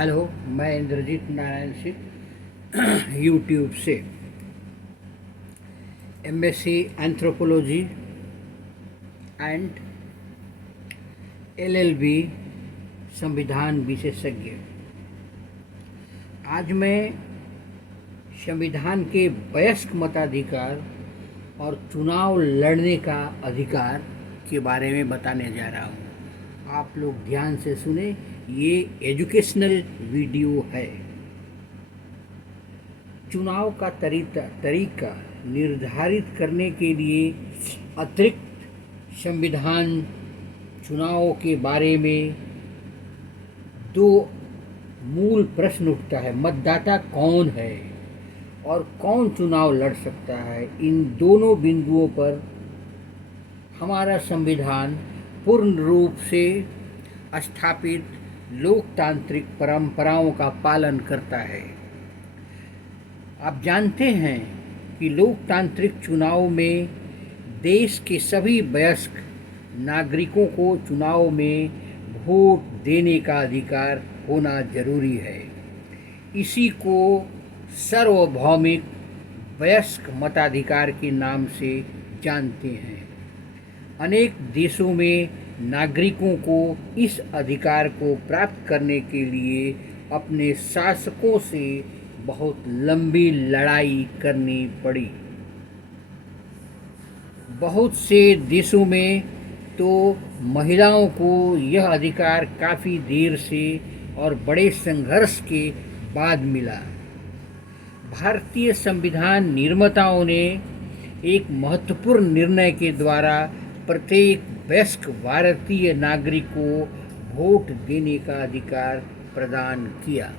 Hello, मैं Indrajit Narayan Singh YouTube से MSc anthropology and LLB संविधान विशेषज्ञ। आज मैं संविधान के वयस्क मताधिकार और चुनाव लड़ने का अधिकार के बारे में बताने जा रहा हूँ। आप लोग ध्यान से सुने, ये एजुकेशनल वीडियो है। चुनाव का तरीका निर्धारित करने के लिए अतिरिक्त संविधान चुनाव के बारे में दो मूल प्रश्न उठता है। मतदाता कौन है और कौन चुनाव लड़ सकता है। इन दोनों बिंदुओं पर हमारा संविधान पूर्ण रूप से स्थापित लोकतांत्रिक परंपराओं का पालन करता है। आप जानते हैं कि लोकतांत्रिक चुनाव में देश के सभी वयस्क नागरिकों को चुनाव में वोट देने का अधिकार होना जरूरी है। इसी को सार्वभौमिक वयस्क मताधिकार के नाम से जानते हैं। अनेक देशों में नागरिकों को इस अधिकार को प्राप्त करने के लिए अपने शासकों से बहुत लंबी लड़ाई करनी पड़ी। बहुत से देशों में तो महिलाओं को यह अधिकार काफ़ी देर से और बड़े संघर्ष के बाद मिला। भारतीय संविधान निर्माताओं ने एक महत्वपूर्ण निर्णय के द्वारा प्रत्येक वयस्क भारतीय नागरिक को वोट देने का अधिकार प्रदान किया।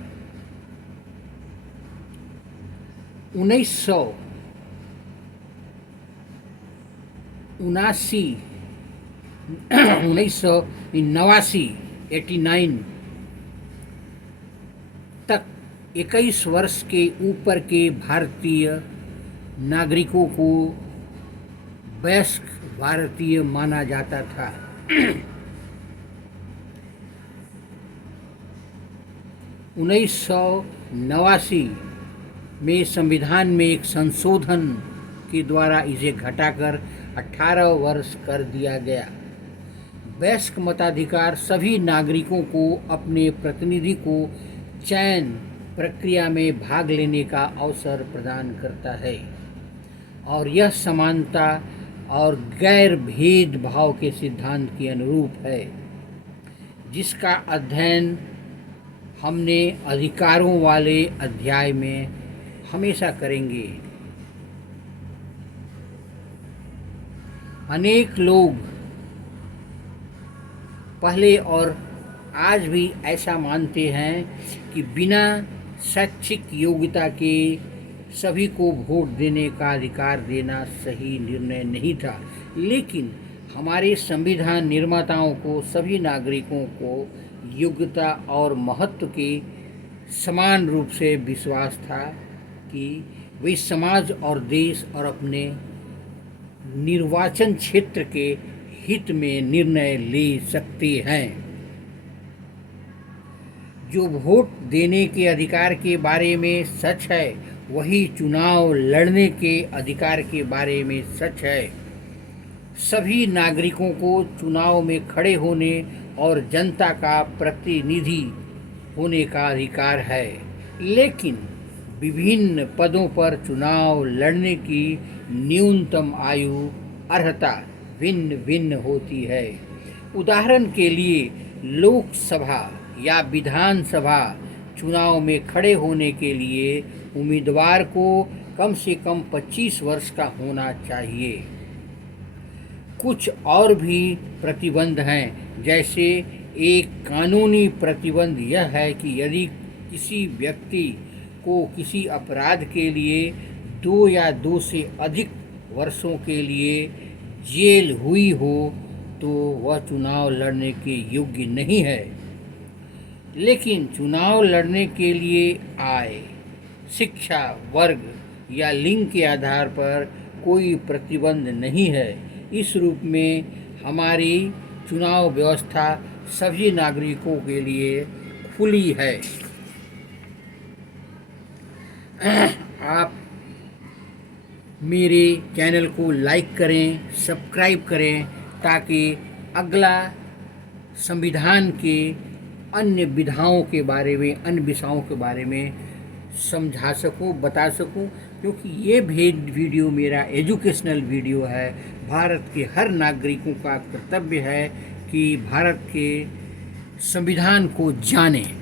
1989 तक 21 वर्ष के ऊपर के भारतीय नागरिकों को वयस्क भारतीय माना जाता था। 1989 में संविधान में एक संशोधन के द्वारा इसे घटाकर 18 वर्ष कर दिया गया। वयस्क मताधिकार सभी नागरिकों को अपने प्रतिनिधि को चयन प्रक्रिया में भाग लेने का अवसर प्रदान करता है और यह समानता और गैर भेदभाव के सिद्धांत के अनुरूप है, जिसका अध्ययन हमने अधिकारों वाले अध्याय में हमेशा करेंगे। अनेक लोग पहले और आज भी ऐसा मानते हैं कि बिना शैक्षिक योग्यता के सभी को वोट देने का अधिकार देना सही निर्णय नहीं था, लेकिन हमारे संविधान निर्माताओं को सभी नागरिकों को योग्यता और महत्व के समान रूप से विश्वास था कि वे समाज और देश और अपने निर्वाचन क्षेत्र के हित में निर्णय ले सकते हैं। जो वोट देने के अधिकार के बारे में सच है, वही चुनाव लड़ने के अधिकार के बारे में सच है। सभी नागरिकों को चुनाव में खड़े होने और जनता का प्रतिनिधि होने का अधिकार है, लेकिन विभिन्न पदों पर चुनाव लड़ने की न्यूनतम आयु अर्हता भिन्न भिन्न होती है। उदाहरण के लिए लोकसभा या विधानसभा चुनाव में खड़े होने के लिए उम्मीदवार को कम से कम 25 वर्ष का होना चाहिए। कुछ और भी प्रतिबंध हैं, जैसे एक कानूनी प्रतिबंध यह है कि यदि किसी व्यक्ति को किसी अपराध के लिए 2 या 2 से अधिक वर्षों के लिए जेल हुई हो तो वह चुनाव लड़ने के योग्य नहीं है। लेकिन चुनाव लड़ने के लिए आय, शिक्षा, वर्ग या लिंग के आधार पर कोई प्रतिबंध नहीं है। इस रूप में हमारी चुनाव व्यवस्था सभी नागरिकों के लिए खुली है। आप मेरे चैनल को लाइक करें, सब्सक्राइब करें, ताकि अगला संविधान के अन्य विधाओं के बारे में, अन्य विषयों के बारे में समझा सकूं, बता सकूं, क्योंकि ये वीडियो मेरा एजुकेशनल वीडियो है। भारत के हर नागरिकों का कर्तव्य है कि भारत के संविधान को जानें।